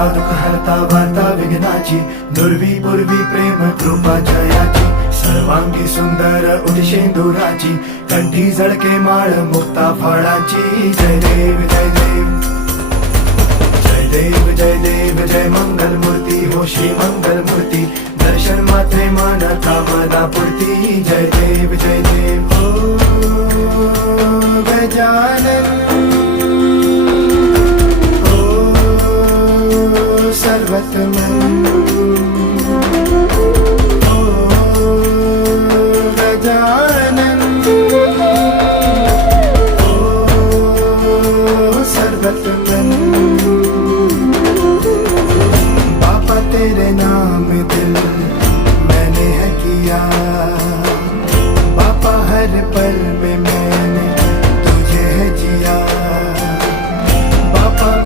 हरता दुःख हरता वार्ता विघ्नाची, दुर्वी पूर्वी प्रेम कृपा जयाची, सर्वांगी सुंदर उदिशेंदुराची, कंठी झळके माळ मुक्ता फळाची. जय देव जय देव जय देव जय देव जय मंगल मूर्ती हो श्री मंगल मूर्ती, दर्शन मात्रे मन कामना पूर्ती. जय देव जय देव हो गजानन सर्वतमन ओ गजानन ओ सर्वतमन. बापा तेरे नाम